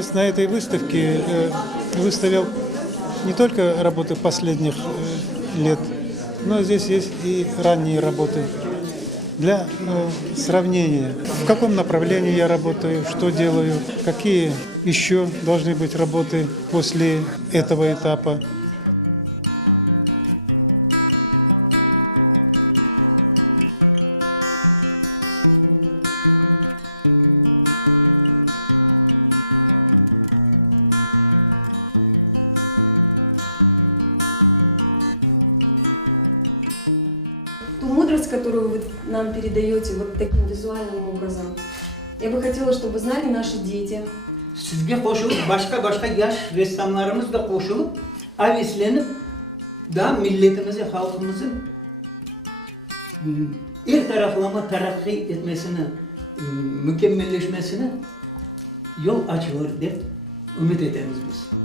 здесь на этой выставке выставил не только работы последних лет, но здесь есть и ранние работы для сравнения. В каком направлении я работаю, что делаю, какие еще должны быть работы после этого этапа. Мудрость, которую вы нам передаете вот таким визуальным образом, я бы хотела, чтобы знали наши дети. Sizge qo'shilib, başka yosh ressamlarımız da qo'shilib, aveslenib, da milletimizi, halkımızı ilk taraflama terakki etmesine, mükemmelleşmesine yol açıyor diye ümit ederiz biz.